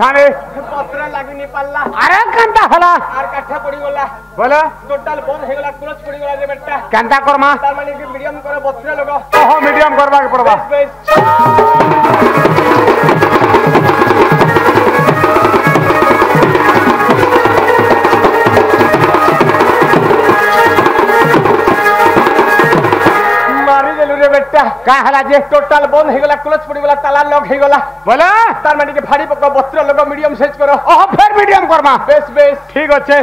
धाने पत्र लागिनी पाल्ला अरे कंता हला आर काठा पड़ी गला बोले टोटल बंद हे गला क्लोज पड़ी गला रे बेटा कंता करमा तार माने कि मीडियम करे बत्र लोग ओहो मीडियम करबा के पड़बा का हला जे टोटल बंद हे गला क्लोज पड़ी गला ताला लॉक हे गला बोले तार माने कि फाड़ी पको बत्र लोग मीडियम साइज करो ओहो फिर मीडियम करमा बेस बेस ठीक अच्छे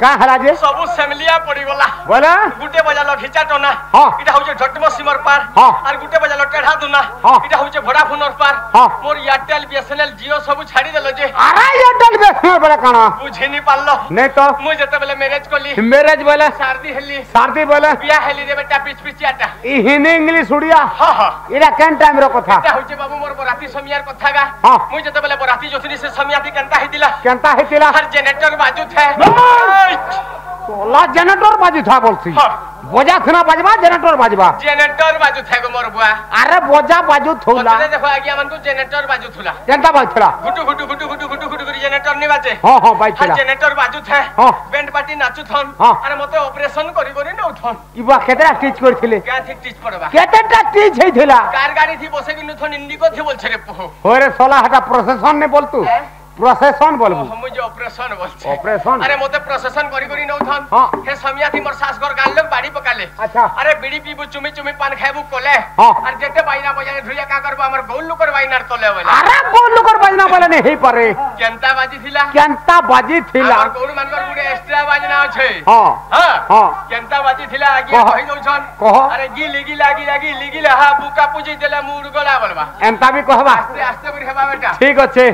का हला जे सब सेमलिया पड़ी गला बोले गुटे बजालो घिचा टना हां इटा होजे झटमो सीमर पार हां और गुटे बजालो टेढ़ा दुना हां इटा होजे वोडाफोन पार हां मोर एयरटेल बीएसएनएल जियो सब छाड़ी देलो जे अरे एयरटेल बेसने बोले काना बुझी नहीं पालो नहीं तो मु जते बेले मैरिज कोली मैरिज बोले शादी बोले बिया हेली रे बेटा पिच पिचियाटा ई हिंदी इंग्लिश उड़िया हां हां इरा केन टाइम रो कथा इटा होजे बाबू मोर बराती समियार कथा गा हां मु जते बेले बराती जोथनी से समियाती केनता हिदिला केनता हितिला हर जनरेटर बाजू थे तोला जनरेटर बाजी था बोलती हां बोजा खना बाजबा जनरेटर बाजबा जनरेटर बाजू थे गो मोर बुआ अरे बोजा बाजू थोला पतले देखो आगे मन को जनरेटर बाजू थुला केनता बाजला गुटू गुटू गुटू गुटू गुटू गुटू करी जनरेटर नहीं बाजे हां हां बाजला जनरेटर बाजू थे हां बैंड पार्टी नाचू थन हां अरे मते ऑपरेशन करी करी न उठन इबा केतरा टीच करथिले क्या थी टीच पड़बा केतरा टीच हेथिला कार गाड़ी थी बसे बिनु थन इंडिको थी बोल छरे पोहो होरे सोला हटा प्रोसेसन ने बोलतू प्रोसेसन बोलबू हम जो ऑपरेशन बोल छे ऑपरेशन अरे मते प्रोसेसन करी करी न उठन हां हे समिया थी मोर सास घर गाल लोग बाड़ी पकाले अच्छा अरे बीड़ी पीबू चुमी चुमी पान खाबू कोले हां और जेते बाइना बजाने धुरिया का करबो हमर गोल लुकर बाइनार तोले वाला अरे गोल लुकर बाजना बोले नहीं हे पारे केनता बाजी थिला केनता बाजी थिला और गौर मानकर गुडे एक्स्ट्रा बाजना छे हां हां हां केनता बाजी थिला आगे कहि दउ छन कहो अरे गिली गिला हा बुका पूजी देले मुड गला बोलबा एंता भी कहबा आस्ते आस्ते करी हेबा बेटा ठीक अच्छे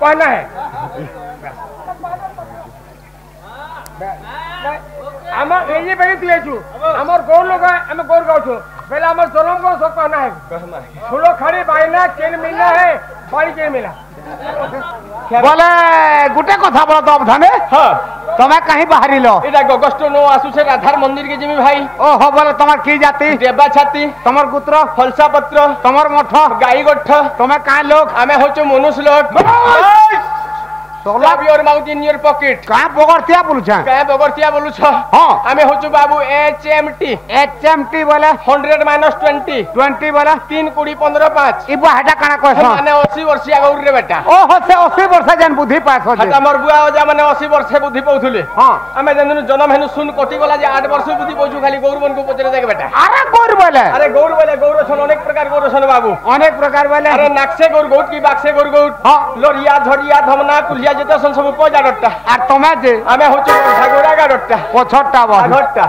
पहना है आमर एजे बेरी तुले छु आमर गोर लोग हम गोर गाउ छु पहले आमर जन्म को सब पहना है फुलो खड़ी बाइना चेन मिलना है बाड़ी चेन मिला बोले गुटे कथा बोल तो धाने हां तमे कहीं बाहरी लो इटा अगस्त 9 आसु से राधार मंदिर के जिमी भाई ओहो बोले तमर की जाति देबा छाती तमर पुत्र फलसा पत्र तमर मठ गाई गोठ तमे का लोग हमें होचो मनुष्य लोग सोला Have your mouth in your pocket. का बगरतिया बोलु छ का बगरतिया बोलु छ हां हमें होचु बाबू HMT बोले 100 - 20 20 बोले 3 20 15 5 इबा हटा काना कहस माने 80 वर्षिया गौर रे बेटा ओहो से 80 वर्ष जन बुद्धि पास हो हटा मोर बुआ ओजा माने 80 वर्ष बुद्धि पउथुले हां हमें जन जन्म हेनु सुन कोटी गला जे 8 वर्ष बुद्धि पउछु खाली गौर बन को पचरे देख बेटा अरे गौर बोले अरे गौर छन अनेक प्रकार गौर छन बाबू अनेक प्रकार बोले अरे नाकसे गौर गौट की बाक्से गौर गौट हां लोरिया झरिया धमना कुलिया जेते सन सब को जाडटा आ तमे जे हमें होचु भागोरा गाडटा पछटा बा घटटा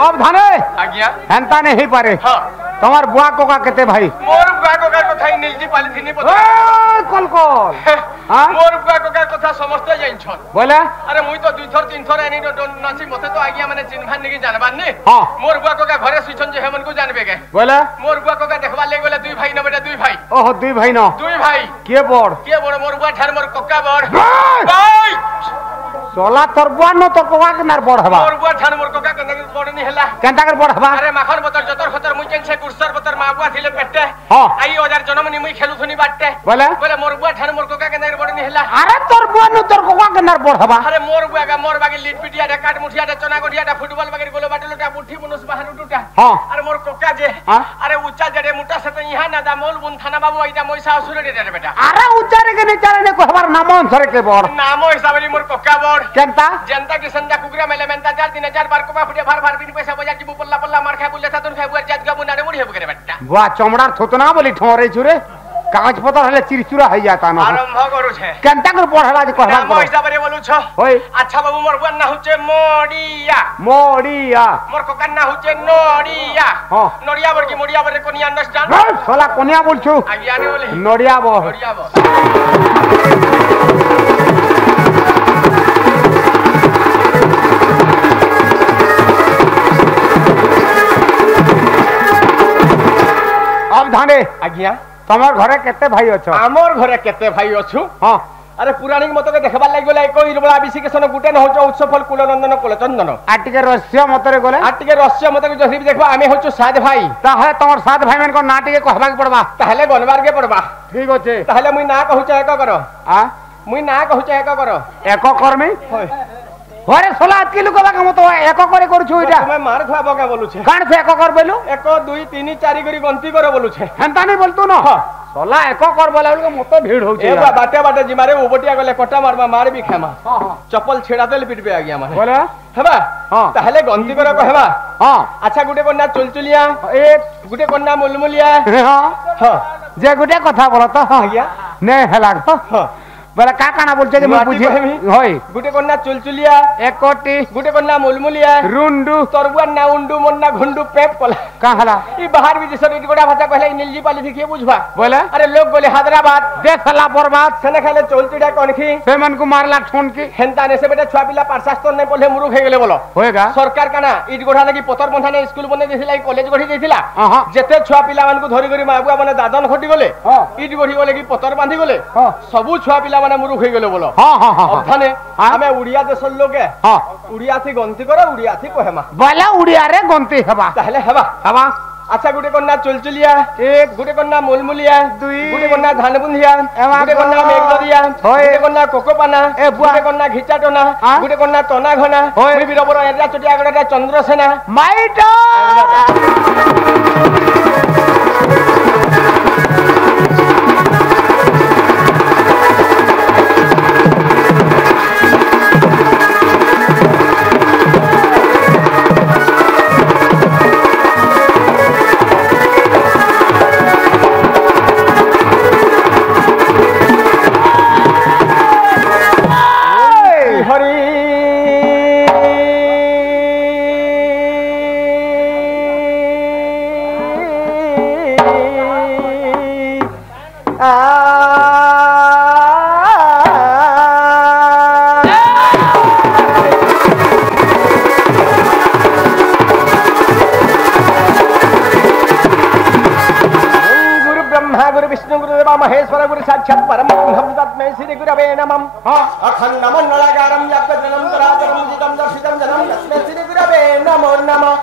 अब धाने आज्ञा हेंता नहीं पारे हां तमार बुआ कोका केते भाई मोर बुआ कोका कथा नीलजी पालिथिनी पता ए कल कल हां मोर बुआ कोका कथा समस्त जाइन छन बोले अरे मुई तो 2 थर 3 थर एनी नाची मते तो आज्ञा माने चिन्हान निकी जानबार ने हां मोर बुआ कोका घरे सुइछन जे हेमन को जानबे के बोले मोर बुआ कोका देखबा ले गेले 2 भाई न बेटा 2 भाई ओहो 2 भाई न 2 भाई के बड़ मोर बुआ ठार मोर कोका बड़ भाई सोला तोर बुआ न तोर कोका के नार बड़ हबा मोर बुआ ठार मोर कोका के बड़ नि हला केनता कर बड़ हबा अरे माखन बतर जतर खतर मुई केन से गुरसर बतर मा बुआ थिले पेटे हां आई हजार जन्म नि मुई खेलु थुनी बाटे बोले मोर बुआ ठार मोर कोका के नार बड़ नि हला अरे तोर बुआ न तोर कोका के नार बड़ हबा अरे मोर बुआ का मोर बागे लीट पिटिया डा काट मुठिया डा चना गोठिया डा फुटबॉल बागे गोलो बाटलो डा मुठी मुनुस बाहर उठुटा हां अरे मोर कोका जे हां अरे उच्चा जड़े मुटा से तो यहां ना दा मोल बुन थाना बाबू आइता मोइसा असुर दे दे बेटा अरे उच्चारे के निचारे ने को हमार नाम अनुसार के बड़ नामो हिसाब रे मोर कोका बड़ केनता जनता की संजा कुकरा मेले मेंता 4 3 4 बार को फुटे भार भार बिन पैसा बजा की पल्ला पल्ला मार खाय बुले था तुन खाय बुर जात मुनारे मुड़ी हेब करे बेटा बुआ चमड़ार थोतना बोली ठोरे छुरे कागज पत्र हले चिरचुरा हो जाता ना आरंभ करू छे केनता कर पढ़ला जे कहला नाम हिसाब रे बोलू छ होय अच्छा बाबू मोर बुआ ना होचे मोड़िया मोड़िया मोर कोका ना होचे नोड़िया हां नोड़िया बर की मोड़िया बर कोनी अंडरस्टैंड साला कोनिया बोलछु आज्ञा ने बोले नोड़िया बो नोड़िया बो अब धाने आज्ञा तमर घरे केते भाई अछो हमर घरे केते भाई अछु हां अरे पुराणी मत के देखबा लागि गेला एको इरबला बिसिकेशन गुटे न होचो उत्सफल कुलनंदन कुलचंदन आटिके रहस्य मतरे गले आटिके रहस्य मत के जसी देखबा आमे होचो सात भाई ताहे तमर सात भाई मन को नाटिके कहबा के पड़बा ताहले गनबार के पड़बा ठीक अछि ताहले मुई ना कहू एको करो आ मुई ना कहू एको करो एको कर्मी होय घरे सोला अतकी लुकबा के मत एको करे करछु इटा तुम्हें मार खवा के बोलू छे कान से एको कर बेलु 1 2 3 4 करी गंती करे बोलू छे हेंता नहीं बोलतु न सोला एको कर बोला के मत भीड़ हो ए बा बाटे बाटे जिमारे उबटिया गले कटा मारबा मार भी खामा हां हां चप्पल छेड़ा देल पिट पे आ गया मारे बोले हेबा हां ताहले गंती करे कहबा हां अच्छा गुटे कोना चुलचुलिया एक गुटे कोना मुलमुलिया हां हां जे गुटे कथा बोलत हां आज्ञा ने हला हां बोले का काना बोलछे जे मैं बुझी होय गुटे कोना चुलचुलिया एकोटी गुटे कोना मुलमुलिया रुंडू तरबुआ ना उंडू मोन्ना घुंडू पेप कोला का हला ई बाहर विदेश रे गोडा भाषा कहले नीलजी पाली थी के बुझबा बोले अरे लोग बोले हैदराबाद देखला बर्बाद सने खाले चोलचुड़ा कोनखी सेमन को मारला ठोन की हेंता ने से बेटा छुआ पिला पारशास्त्र नहीं पढ़े मुरुख हे गेले बोलो होएगा सरकार काना इट गोढा लगी पतर बंधा ने स्कूल बने देथिला कॉलेज गढी देथिला हां जेते छुआ पिला मान को धरि धरि माबुआ माने दादन खटी गले इट गढी गले की पतर बांधी गले सबु छुआ पिला माने मुरुख हे गेले बोलो हां हां हां अथाने हमें उड़िया देश लोग हां उड़िया थी गंती करो उड़िया थी कहमा बोले उड़िया रे गंती हबा ताहले हबा हबा अच्छा गुटे कोना चुलचुलिया एक गुटे कोना मुलमुलिया दुई गुटे कोना धान बुंधिया एवा गुटे कोना मेघदिया होय गुटे कोना कोकोपाना ए बुआ गुटे कोना घिचा टोना हां गुटे कोना टोना घना होय मी बिरबर एरा चटिया गडा चंद्रसेना माइटा महेश्वर गुरु साक्षात् परम ब्रह्म तस्मै श्री गुरवे नमः अखंड मंडलाकारं व्याप्तजनं तराचरं जितं दर्शितं जनं तस्मै श्री गुरवे नमो नमः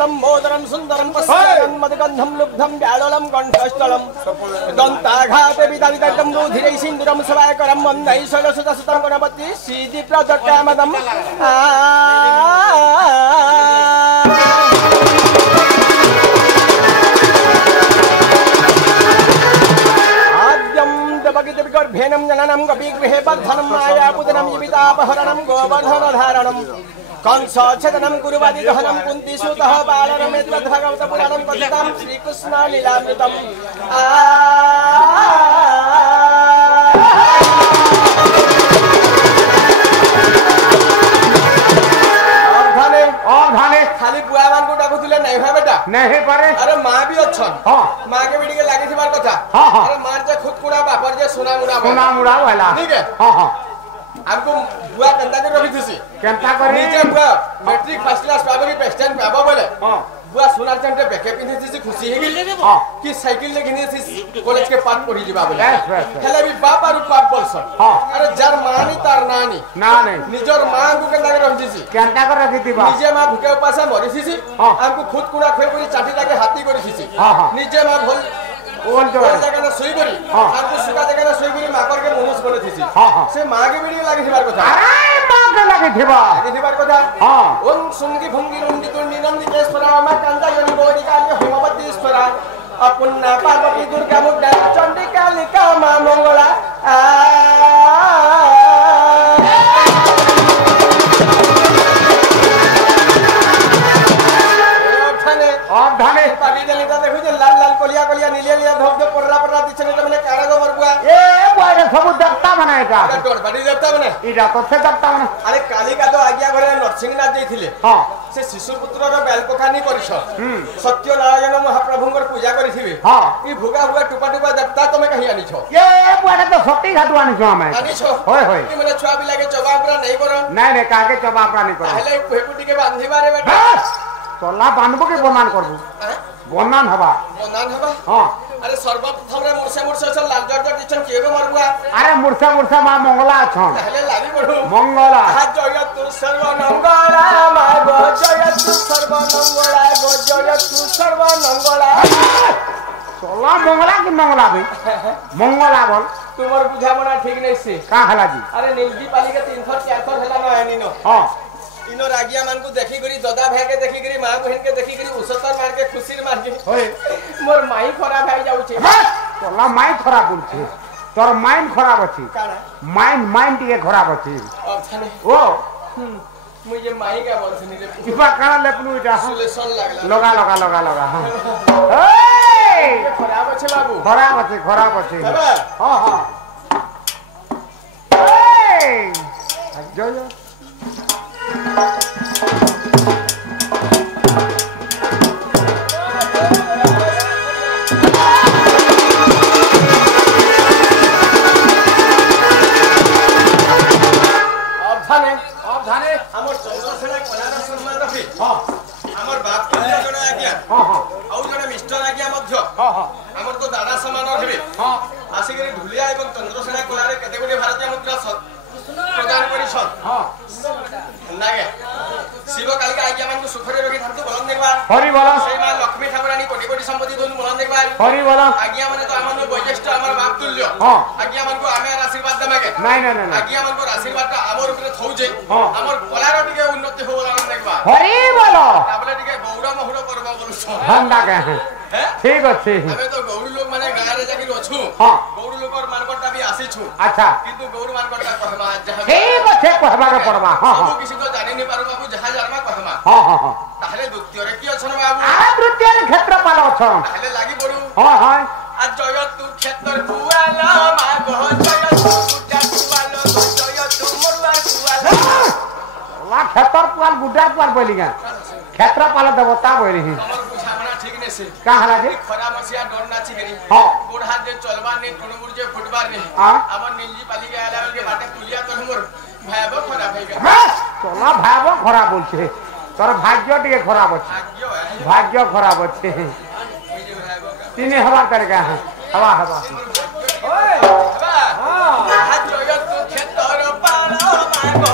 लंबोदरं सुंदरं पश्यन् मदगंधं लुब्धं व्यालोलं कंठस्थलं दंताघाते विदारितं रुधिरै सिन्दूरं सवायकरं वन्दै शैलसुतसुतं गणपति श्रीदिप्रदट्टामदं आद्यं देवकीदेवीगर्भेणं जननं कपिगृहे बद्धनं मायापुतनं जीवितापहरणं गोवर्धनधारणं कंसच्छेदनं कुरुवादि दहनं कुन्तीसुतः बालरमेत्र भगवत पुराणं कथितं श्रीकृष्ण लीलामृतम् खाली बुआ मान को डाकुले नहीं है बेटा नहीं पारे अरे मां भी अच्छन हां मां के बेटी के लागी थी बार कथा हां अरे मार जे खुद कुड़ा बापर जे सोना मुड़ा वाला ठीक है हां हां हमको बुआ कंदा के रखी थी केंता करे नीचे बुआ मैट्रिक फर्स्ट क्लास पाबो की पेस्टन पाबो बोले हां बुआ सोनार चंटे बेके पिंधी थी खुशी है हां कि साइकिल लेकिन थी कॉलेज के पाठ पढ़ी जीवा बोले बस हेले भी बाप और बाप बोलसन हां अरे जार मानी तार नानी ना नहीं निजर मां को कंदा के रखी थी केंता कर रखी थी बा निजे मां भूखे उपास मरी थी हमको खुद कुड़ा खोई करी चाटी लागे हाथी करी थी हां हां निजे मां भोल ओल जगह ना सोई करी हमको सुका जगह ना सोई करी माकर के मनुष्य बने थी हां हां से मां के बेटी लागी थी बार कथा अरे मां के लागी थी बा लागी थी बार कथा हां ओम सुंगी भंगी रुंडी तुंडी नंदी केश्वरा मा कांदा योनि बोडी काली होमवतीश्वरा अपुन्ना पार्वती दुर्गा मुद्रा चंडी कालिका मां मंगला धाने पानी देली तो देखु जे लाल लाल कोलिया कोलिया नीलिया नीलिया धप धप पररा पररा दिछने त माने कारागो मरबुआ ए बुआरे सब देवता बना एटा डोर बाडी देवता माने इटा कथे देवता बना अरे कालिका तो आज्ञा घरे नरसिंहनाथ देथिले हां से शिशु पुत्र रो बेलपखानी करिस सत्यनारायण महाप्रभुंकर पूजा करिथिबे हां ई भुगा भुगा टुपा टुपा देवता तमे कहि आनी छो ए बुआरे तो सती घाटु आनी छो हमें आनी छो होय होय ई माने छुआ बिला के चबापरा नहीं करो नहीं नहीं काके चबापरा नहीं करो पहले पेपुटी के बांधी बारे बेटा चला बांधबो के बनान करबो बनान हवा बनान हवा हां अरे सर्वप्रथम रे मुरसे मुरसे चल लाल जट दिछन केगो मरबुआ अरे मूर्छा मूर्छा मां मंगला छन पहले लागी बढू मंगला जय तु सर्वमंगला मा गो जय तु सर्वमंगला गो जय तु सर्वमंगला चला मंगला कि मंगला भाई मंगला बोल तुमर बुझामना ठीक नहीं से का हला जी अरे नीलजी पाली के 3 थर 4 थर हला न आनी न हां इनो रागिया मान को देखी करी ददा भाई के देखी करी मां बहन के देखी करी उसतर मार के खुशी मार के होय मोर माई खराब भाई जाउ छे चला माइंड खराब बोल छे तोर माइंड खराब अछि काना माइंड के खराब अछि अब थाने ओ मुझे माई का बोल सुनी रे इबा काना लेपलु इटा सुलेशन लागला लगा हां ए खराब छे बाबू खराब अछि बाबा हां ए जो जो अब धाने हमर चौदसेना कलार सम्मान रखी हां हमर बाप के जण आज्ञा हां औ जण मिस्टर आज्ञा मध्य हां हमर तो दादा समान रखबे हां आसिकरी ढुलिया एवं चंद्रसेना कलारे केते गुडी भारतीय मुद्रा प्रदान करिसन हां नागे शिव कालिका आज्ञा मान को सुखरे रखी धारतो बलन देखबा हरि बोला से मां लक्ष्मी ठाकुरानी कोटी कोटी संपत्ति दोन बलन देखबा हरि बोला आज्ञा माने तो हमर वैशिष्ट हमर बाप तुल्य हां आज्ञा मान को आमे आशीर्वाद दमागे नहीं आज्ञा मान को आशीर्वाद हमर ऊपर थौजे हां हमर कलार टिके उन्नति हो बलन देखबा हरि बोला ताबले टिके गौड़ा महुड़ करबा बोलछो हंडा के हैं हैं ठीक अछि हमें तो गौड़ लोग माने गाय रे जाकी रछु हां गौड़ लोग और मानकटा भी आसी छु अच्छा किंतु गौड़ मानकटा कहमा जहां ठीक अछि कहबा के पड़बा हां हां किसी को जानि नहीं पारो बाबू जहां जानमा कहमा हां ताहले द्वितीय रे की अछन बाबू आ तृतीय क्षेत्रपाल अछन ताहले लागि पडू हां आ जय तू क्षेत्र पुआला मा गो जय तू गुटा पुआलो गो जय तू मोरला पुआला वा क्षेत्रपाल गुड्डा पाल बोलिगा क्षेत्रपाल देवता बोली हमर बुझामना ठीक ने से का हला जी खरा मसिया डर नाची करी हां गोड़ हाथ जे चलबा ने टुणमुर जे फुटबार ने हां हमर नीलजी पाली के आला के बाटे तुलिया तो हमर भयाबह खराब है गया चला भाबो खराब बोलछे तोर भाग्य टिके खराब अछि भाग्य खराब अछि तीने हवा करके हवा ओए हवा हां हाथ जय तू क्षेत्र पालो मा गो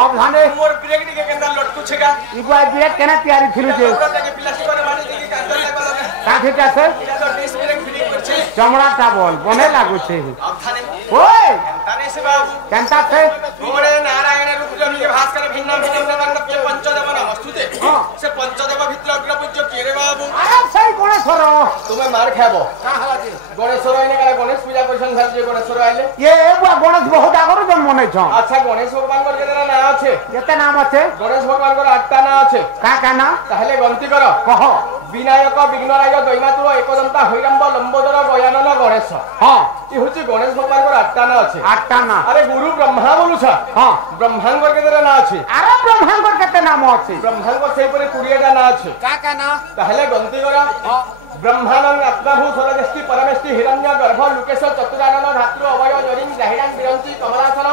अब धाने मोर ब्रेक टिके केंदा लटकू छेगा इबा ब्रेक केना तैयारी थिलु जे पूरा के प्लास्टिक वाले माटी के कांदा लागल काथे कासे इला तो डिस ब्रेक फिटिंग करछे चमड़ा टा बोल बने लागु छे अब थाने ओए थाने से बाबू केनता छे ओरे नारायण रूप जमी के भास्कर भिन्न भिन्न नंद के पंचदेव नमस्तुते हां से पंचदेव भितर अग्र पूज्य केरे बाबू अरे सही गणेश्वर तुमे मार खाबो का हला जी गणेश्वर आइने का गणेश पूजा करछन घर जे गणेश्वर आइले ये एबा गणेश बहुत आगर जन्म नै छ अच्छा गणेश भगवान कर केतना नाम আছে केते नाम আছে गणेश भगवान कर 8टा नाम আছে का ना ताहले गणति करो कह विनायक विघ्नराज दैमातुर एकदंता হৈरंब लंबोदर गयानन गणेश हां ई होची गणेश भगवान कर 8टा नाम আছে 8टा ना अरे गुरु ब्रह्मा बोलू छ हां ब्रह्मांकर केतना नाम আছে अरे ब्रह्मांकर केते नाम আছে ब्रह्मांकर सेहि परे 20टा नाम আছে का ना ताहले गणति करो हां ब्रह्मानंद आत्माभू सरजस्ति परमेष्टि हिरण्य गर्भ लुकेश चतुरानन धातृ अवय जरिं ग्राहिणां विरंति कमलासन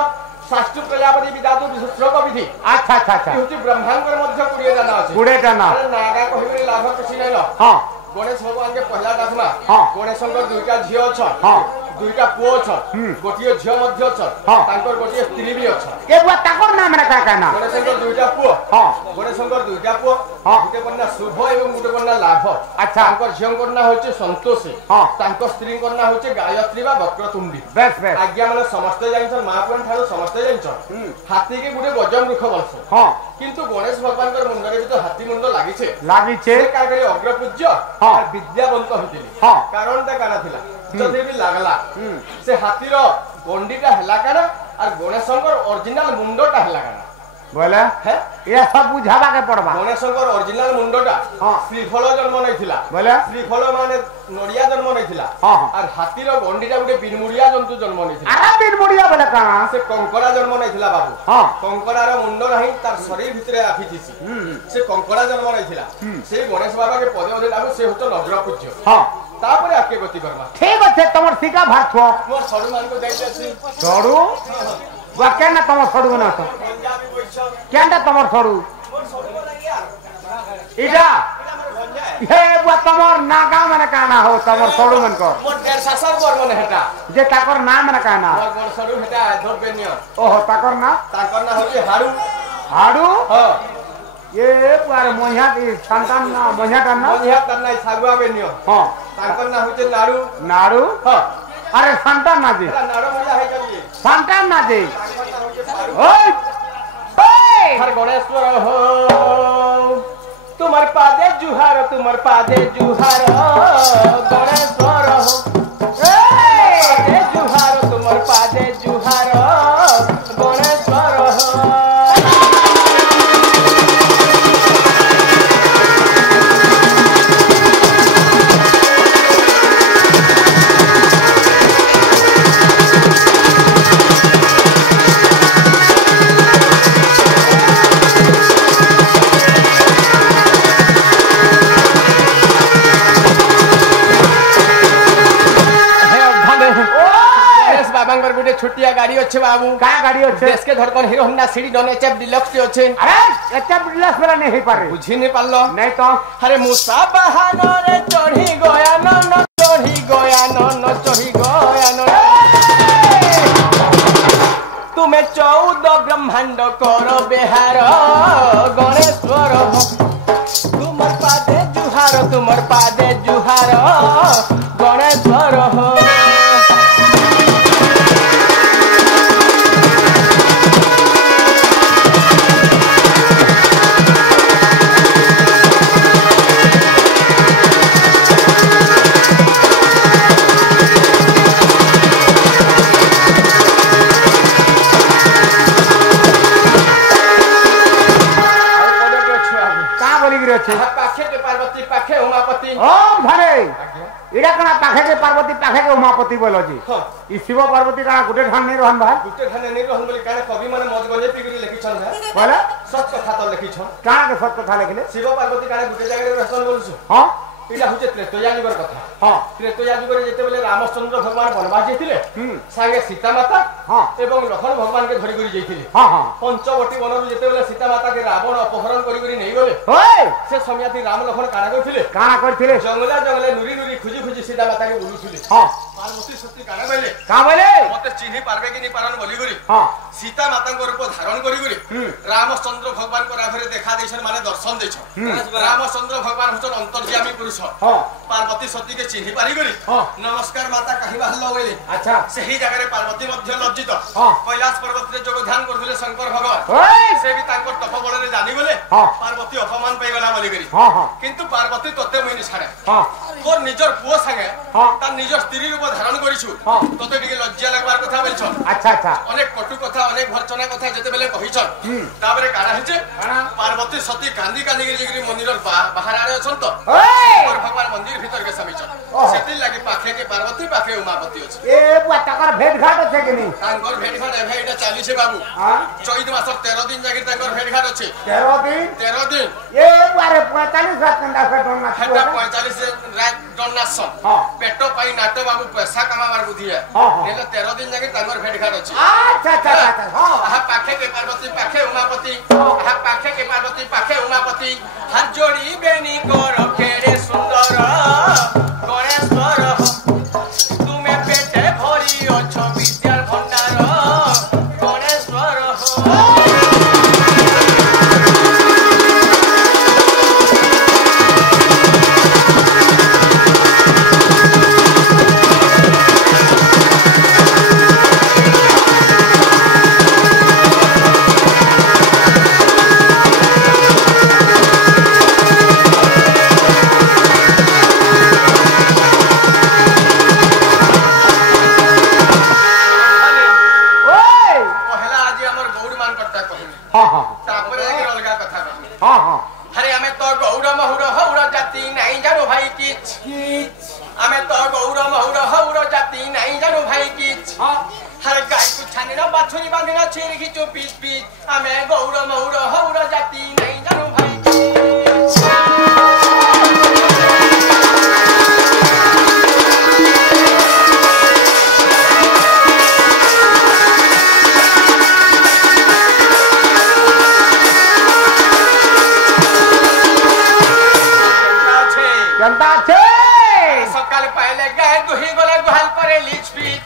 शास्त्र प्रजापति विदातु विश्लोक विधि अच्छा होची ब्रह्मांकर मध्य 20टा नाम আছে 20टा ना अरे नागा कहिबे लाभ किछि नै ल हां गणेश भगवान के पहला डाकमा हाँ। गणेश दुईटा झील अच्छा हाँ दुईटा पुओ अच्छा गोटे झील मध्य अच्छा हाँ। तांकर गोटे स्त्री भी अच्छा के बुआ ताकर नाम रे का ना गणेश दुईटा पुओ हाँ गणेश दुईटा पुओ हाँ। गोटे कन्या शुभ एवं गोटे कन्या लाभ अच्छा। तांकर झील ना होचे संतोषी हाँ। तांकर स्त्री ना होचे गायत्री बा वक्रतुंडी बेस बेस आज्ञा माने समस्त जानिछन महापुराण ठारो समस्त जानिछन हाथी के गुटे गजम रुख बलसे हाँ किंतु गणेश भगवान कर मुंडरे भी तो हाथी मुंड लागिछे लागी छे से का करे अग्रपूज्य हाँ। और विद्यावंत होतिले हाँ। कारण ता काना थिला जदि भी लागला से हाथीर गंडीटा हला काना और गणेशंकर ओरिजिनल मुंडटा हला काना बोले है ये सब बुझावा के पड़बा गणेशंकर ओरिजिनल मुंडटा हाँ। श्रीफल जन्म नैथिला बोले श्रीफल माने नड़िया जन्म नैथिला हाँ, हाँ। और हाथीर गंडीटा गुटे बिनमुड़िया जंतु जन्म नैथिला अरे बिन मुड़िया बोले कहां से कंकड़ा जन्म नैथिला बाबू हाँ कंकड़ार मुंड नहीं तार शरीर भितरे आखिथिसी से कंकड़ा जन्म नैथिला से गणेश बाबा के पदे पदे डाकू से होतो नग्रपूज्य हाँ तापरे आके गति करमा ठीक अच्छे तुम सिका भात छो मोर सरू मान को दैते छी सड़ू बुआ क्या ना तुम सड़ू ना तो पंजाबी बैठ क्या ना तुम सड़ू मोर सरू लगिया इटा हे बुआ तुमर नागा माने काना हो तुमर सड़ू मन को मोर डेढ़ सासर बर मने हेटा जे ताकर नाम माने काना मोर मोर सरू हेटा धोबेनिया ओहो ताकर ना ताकर ना होची हारू हाडू हां ये बुआ रे मोहिया की संतान ना मोहिया टा ना मोहिया करना सागुआ बेनियो हां ताकर ना होची नारू नाडू हां अरे संतान ना जी नारू मजा है चलिए संतान ना जी ताकर ना होची हारू ओए ओए हर गणेश्वर हो तुम्हार पादे जुहार गणेश्वर हो पादे जुहार तुम्हार पादे जुहार गणेश्वर हो बाबांगर गुटे छुट्टिया गाड़ी अच्छे बाबू का गाड़ी अच्छे देश के धड़कन hero Honda CD done HF deluxe के अच्छे अरे एते बिल्लास वाला नहीं पारे बुझी नहीं पारलो नहीं तो अरे मुसा बहानो रे चढ़ी गया न चढ़ी गया न चढ़ी गया न तुम्हें 14 ब्रह्मांड करो बेहार गणेश्वर हो तुमर पादे जुहार गणेश्वर हो पाखे के पार्वती पाखे उमापति ओम धरे इडा कना पाखे के पार्वती पाखे के उमापति बोलो जी हां ई शिव पार्वती कना गुटे ठान नहीं रहन भाई गुटे ठाने नहीं रहन बोले काने कवि माने मज गले पिगरी लिखिछन है बोले सत कथा तो लिखिछन कना के सत कथा लिखले शिव पार्वती काने गुटे जगह रे रहसन बोलछु हां इला होचे त्रेतया युगर कथा हां त्रेतया युगर जेते बेले रामचंद्र भगवान वनवास जेतिले संगे सीता माता हां एवं लखन भगवान के धरि गरी जेतिले हां हां पंचवटी वन रू जेते बेले सीता माता के रावण अपहरण करी करी नहीं गले ओए से समयाती राम लखन काना करथिले कना करथिले जंगले नुरी नुरी खुजी खुजी सीता माता के बुलुथिले हां पार्वती सती काना बेले का बोले मते चिन्ही पारबे कि नहीं पारन बोली करी हां सीता माता को रूप धारण करी करी रामचंद्र भगवान को राघरे देखा देछन माने दर्शन देछन रामचंद्र भगवान हचन अंतर्यामी पुरुष हां पार्वती सती के चिन्ही पारी करी हां नमस्कार माता कहि बाहलो बोले अच्छा सही जगह रे पार्वती मध्य लज्जित हां कैलाश पर्वत रे जोग ध्यान करथिले शंकर भगवान ओए से भी तांको तप बल रे जानि गले हां पार्वती अपमान पाई गला बोली करी हां हां किंतु पार्वती तते मुई निछाड़े हां तोर निजर पुओ संगे हां ता निजर स्त्री रूप धारण करिछु हां तते टिके लज्जा लगबार कथा बोलछ अच्छा अच्छा अनेक कटु कथा अनेक भर्चना कथा जेते बेले कहिछन ताबरे काना हिचे पार्वती सती कांदी कांदी गिरी मंदिर बाहर आरे अछन तो ओए भगवान मंदिर भीतर के समीचन सेति लागि पाखे के पार्वती पाखे उमापति अछि ए बुआ तकर भेट घाट अछि कि नहीं तांकर भेट घाट एभे एटा चाली छे बाबू हां चैत मास 13 दिन जागिर तांकर भेट घाट अछि 13 दिन ए बुआ रे 45 रात कंदा से डोना हेटा 45 रात डन्नास हां पेटो पाई नाटो बाबू पैसा कमावार बुद्धि है हां नेले 13 दिन जागिर तांकर भेट घाट अछि अच्छा अच्छा अच्छा हां आहा पाखे के पार्वती पाखे उमापति आहा पाखे के पार्वती पाखे उमापति हाथ जोड़ी बेनी को रखे रे सुंदर हां हां अरे हमें तो गौर महुर हौर जाति नहीं जानो भाई किच हमें तो गौर महुर हौर जाति नहीं जानो भाई किच हां हर गाय को छाने ना बाछुरी बांधे ना छेर खींचो पीछ पीछ हमें गौर महुर हौर जाति नहीं जानो भाई जनता छे सकाल पाइले गाय दुही गले गुहाल करे लीच पीट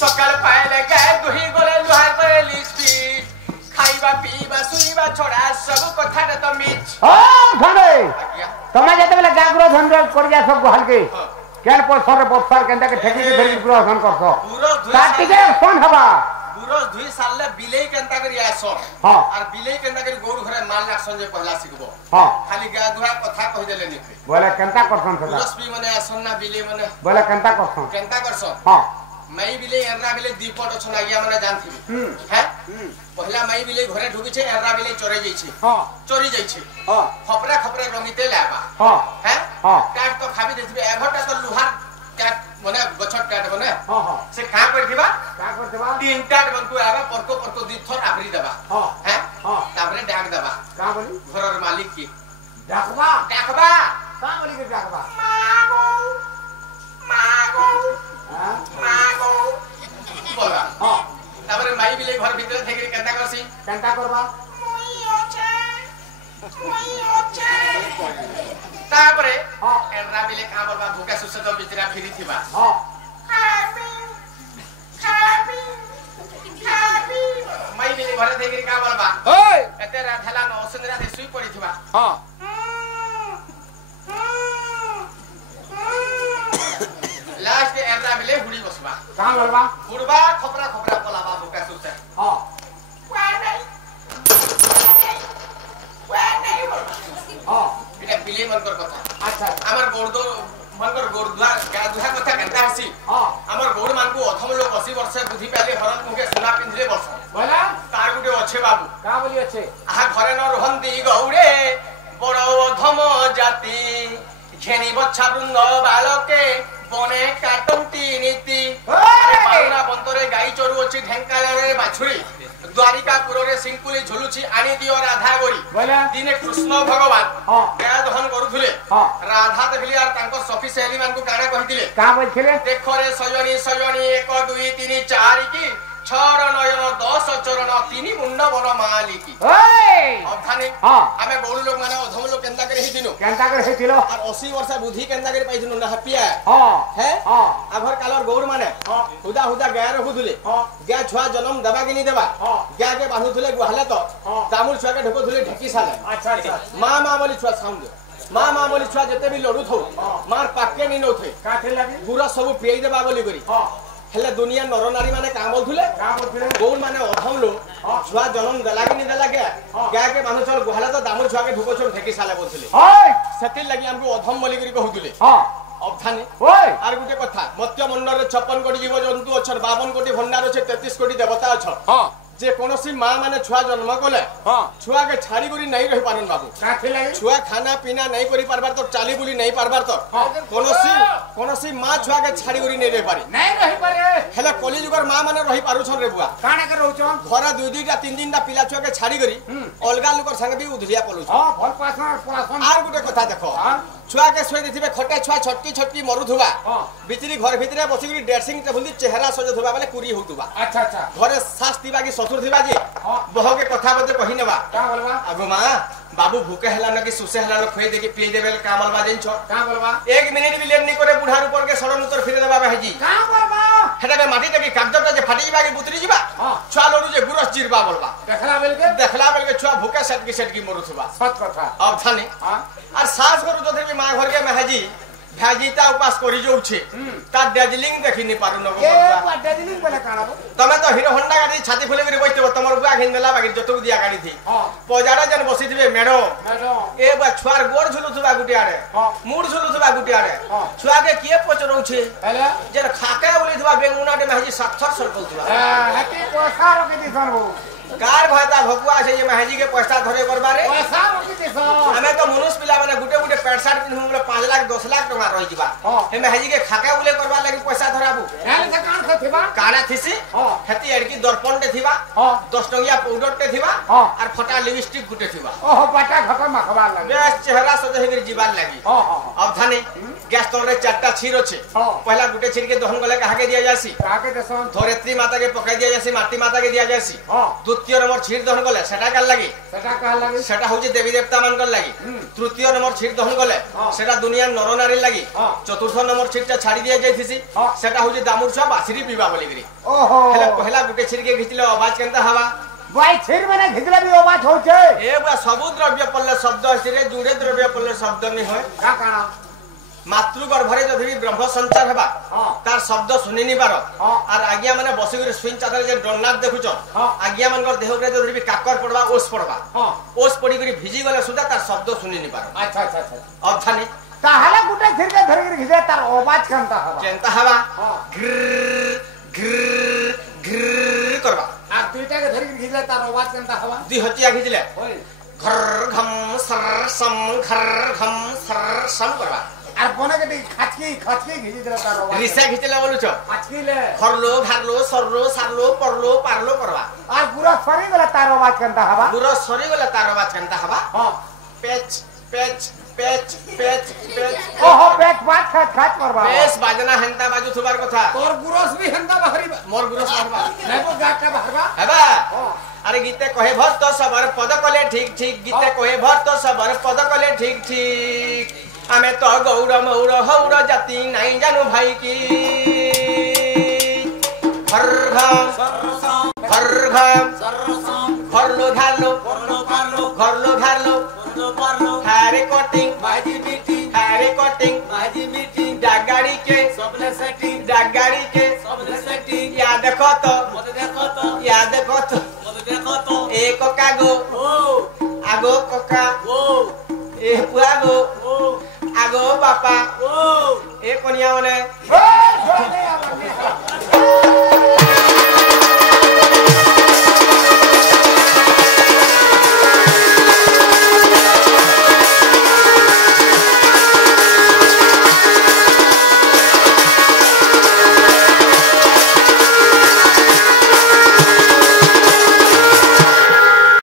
सकाल पाइले गाय दुही गले गुहाल करे लीच पीट खाइबा पीबा सुइबा छोड़ा सब कथा रे तो मिच ओ धने तमे जते बेले गागरो धनर कर जा सब गुहाल के केन पसर रे बफर केनता के ठेकी के धरि पूरा धन करसो पूरा ताटी के फोन हबा पूरा दुई साल ले बिलेई केनता करी आसो हां और बिलेई केनता करी गोड़ घरे माल ना संजय पहला सिखबो हां खाली गाय दुहा कथा कहि देले नि बोले केनता करसन सदा पुरस भी मने आसन्ना बिले मने बोले केनता करसन केनता करसो हां मई बिले एर्रा बिले दीपट छ लागिया मने जानथि हैं पहला मई बिले घरे ढुकी छे एर्रा बिले चोरे जाई छे हां चोरी जाई छे हां खपरा खपरा रंगिते लाबा हां हैं हां काट तो खाबी देथिबे एभटा तो लुहार काट मने गछट काट मने हां हां से खा करथिबा का करतबा तीन टाट बनकु आबा परको दी थर आबरी देबा हां हैं हां तापरे डाक देबा का बोली घरर मालिक की डाकबा डाकबा का बोली के डाकबा मागो हां मागो बोला हां तापरे माई बिले घर भीतर थेकरी केनता करसी केनता करबा तापरे हां एर्रा बिले का बोलबा भूका सुसत बिचरा फिरी थिबा हां माई बिले घर थेकरी का बोलबा ओए एते राधला न ओसनरा से सुई पड़ी थिबा हां लास्ट एर्रा बिले हुडी बसबा का बोलबा हुडबा खपरा खपरा पलाबा भूका सुसत हां हां এটা বিলে মনকর কথা अच्छा আমার গোড় মনকর গোড় দুহা কথা কেনতা হসি हां আমার গোড় মানকু অথম লোক 80 বর্ষ বুদ্ধি পাইলে হরণ মুখে সোনা পিন্ধিলে বর্ষ बोला তার গুটে আছে বাবু का बोली अच्छे আহা ঘরে ন রহন্তি গৌড়ে বড় অধম জাতি ঘেনি বচ্ছা বৃন্দ বালকে বনে কাটন্তি নীতি বাউনা বন্তরে গাই চরু অছি ঢেঙ্কালে বাছুরি দ্বারিকাপুরে সিংকুলি ঝুলুছি আনি দিও রাধা গরি बोला দিনে কৃষ্ণ ভগবান हां গায় দহন করুথিলে हां রাধা দেখিলে আর তাঙ্ক সখী সেহলি মানকু গানা কহিଥିଲେ का बोलथिले দেখরে সয়নি সয়নি 1 2 3 4 কি ছর নয়ন 10 চরণ তিনি মুন্ড বন মালিকি ओए অবধানে हां আমি বড় লোক মানে অধম লোক কেনতা করে হিদিনু केनता कर हेतिलो আর 80 বর্ষ বুদ্ধি কেনতা করে পাইছিনু না হাপিয়া हां হে हां আগর কালর গৌর মানে हां হুদা হুদা গায় রহুদুলে हां গা ছুয়া জন্ম দেবা কিনি দেবা हां গাকে বাঁধুথুলে গুহালে তো हां দামুর ছুয়াকে ঢুকুথুলে ঢেকি সালে अच्छा अच्छा মা মা বলি ছুয়া সাউন্ড মা বলি ছুয়া যেতে বি লড়ু থৌ মার পাকে নি নথে का थे लगी গুড়া সবু পিয়াই দেবা বলি করি हां হেলে দুনিয়া নর নারী মানে কাম বলথুলে का बोलथिले গৌর মানে অধম লোক ছুয়া জন্ম দেলা কিনি দেলা গাকে মানুষ চল গুহালে তো দামুর ছুয়াকে ঢুকুছম ঢেকি সালে বলথুলে ओए সেতির লাগি আমকু অধম বলি করি কহুতুলে हां অবধানে ओए আর গুটে কথা মত্য মন্ডলে 56 কোটি জীব জন্তু অছর 52 কোটি ভন্ডার আছে 33 কোটি দেবতা অছর हां যে কোনসি মা মানে ছুয়া জন্ম কলে हां ছুয়াকে ছাড়ি করি নাই রহি পারন বাবু का थे लगी ছুয়া খানা পিনা নাই করি পারবার তো চালি বুলি নাই পারবার তো কোনসি মা ছুয়াকে ছাড়ি করি নাই রহি পারি नहीं रही पारे হেলে কলি যুগর মা মানে রহি পারুছন রে বুয়া काना कर रहउछन ঘরে 2-2টা 3-3টা পিলা ছুয়াকে ছাড়ি করি অলগা লোকর সঙ্গে বি উধরিয়া পলুছ हां भल पासन पलासन আর গুটে কথা দেখো हां ছুয়াকে শুয়ে দিবে খটে ছুয়া ছটকি ছটকি মরুথুবা हां বিচরি ঘর ভিতরে বসি করি ড্রেসিং টেবুল চেহারা সজথুবা মানে কুরি হউতুবা अच्छा अच्छा ঘরে শাস দিবা কি শ্বশুর দিবা যে हां বহকে কথা বলতে কহি নেবা का बोलबा আগো মা বাবু ভুকে হেলা নাকি সুসে হেলা খুঁয়ে দেখি পিয়ে দেবে কামাল বাজেছ का बोलबा 1 মিনিট বি লেট নি করে বুঢ়ার উপরকে সরণ উত্তর ফিরে দেবা ভাইজি का बोलबा হেটাকে মাটি থেকে কাগজটা যে ফাটি যাবা কি বুতরি যাবা हां ছুয়া লড়ু যে গুরস জিরবা বলবা देखला बेल के দেখলা বেলকে ছুয়া ভুকে সেটকি মরুথুবা सत कथा অবধানে हां আর সাস গরু যদি বি মা ঘরকে মেহাজি ভাজিতা উপাস করি যাচ্ছে তার দার্জিলিং দেখিনি পারু নগো ए वाटे दिन बोले काना তুমি তো হিরো হোন্ডা গাড়ি ছাতি ফুলে করে বইতে তোমার বুয়া ঘিন দেলা বাকি যতক দিয়া গাড়ি থি हां পজাড়া যেন বসি দিবে মেডম मैडम এ বা ছুয়ার গোড় ঝুলুথবা গুটি আড়ে हां মুড় ঝুলুথবা গুটি আড়ে हां ছুয়াকে কিয়ে পচরউছে हेले যে খাকে উলিথবা বেঙ্গুনাটে মেহাজি সাতথর সরকলথবা हैप्पी पोसा रखे दिसन वो कार भयता भकुआ से ये महाजी के पैसा धरे करबारे पैसा रखी देस हमें तो मनुष्य पिला माने गुटे गुटे पैंट शर्ट पिनहु बोले 5 लाख 10 लाख टका रही जिबा हे महाजी के खाके उले करबा लागि पैसा धराबू यार से कान से थिबा काना थिसी हेती एडकी दर्पण टे थिबा 10 टंगिया पाउडर टे थिबा और फटा लिपस्टिक गुटे थिबा ओहो बाटा घटा मखबा लागे बेस चेहरा सजे हिर जीवान लागि अब थाने गैस तोड़ रे चारटा छीर अछि पहला गुटे छीर के दहन गले कहा के दिया जासी कहा के देसन धरेत्री माता के पकाई दिया जासी माटी माता के दिया जासी द्वितीय नंबर छीर दहन गले सेटा काल लागि सेटा कहा लागे सेटा होची देवी देवता मान कर लागि तृतीय नंबर छीर दहन गले सेटा दुनिया नर नारी लागि चतुर्थ नंबर छीरटा छाड़ी दिया जायथिसी सेटा होची दामुरछा बासरी पीबा बोली करी ओहो हेले पहला गुटे छीर के घिचले आवाज केनता हवा भाई छीर मैंने घिचले भी आवाज होचे ए बा सबु द्रव्य पल्ले शब्द हसिरे जुड़े द्रव्य पल्ले शब्द नहीं होय का काना मातृ गर्भरे जदि ब्रह्म संचार हेबा तार शब्द सुनि नि पारो और आज्ञा माने बसी कर स्विन चादर जे डन्नाथ देखुछ आज्ञा मानकर देह रे जदि काकर पड़बा ओस पड़बा ओस पड़ी करी भिजी गले सुदा तार शब्द सुनि नि पारो अच्छा अच्छा अच्छा अब थाने ताहला गुटे छीर के धरि के घिचे तार आवाज केनता हवा केनता हवा ग्र ग्र करबा आ दुईटा के धरि के घिचले तार आवाज केनता हवा दी हटिया घिचले ओय घर घम सर सम करबा আর বনে কে খাচকি খাচকি ঘিজি দিলা তার আওয়াজ রিসা ঘিচলে বলুছ খাচকিলে খরলো ঘারলো সরলো সারলো পরলো পারলো করবা আর পুরা সরি গলা তার আওয়াজ কেনতা হবা পুরো সরি গলা তার আওয়াজ কেনতা হবা পেচ পেচ পেচ পেচ পেচ ওহো পেট বাত খাচ খাচ করবা বেশ বাজনা হেনতা বাজু থবার কথা তোর গুরস বি হেনতা বাহরিবা মোর গুরস বাহরবা নেবো গাটটা বাহরবা হেবা আরে গীতে কহে ভক্ত সবার পদ কলে ঠিক ঠিক গীতে কহে ভক্ত সবার পদ কলে ঠিক ঠিক আমি তো গৌর মৌর হৌর জাতি নাই জানো ভাই কি ঘরলো ঘারলো হারে কটিং হারে কটিং ডাগাড়ি কে ইয়া দেখো তো এ ককা গো আগো ককা এ পুয়া গো আগো বাপা এ কনিয়া মানে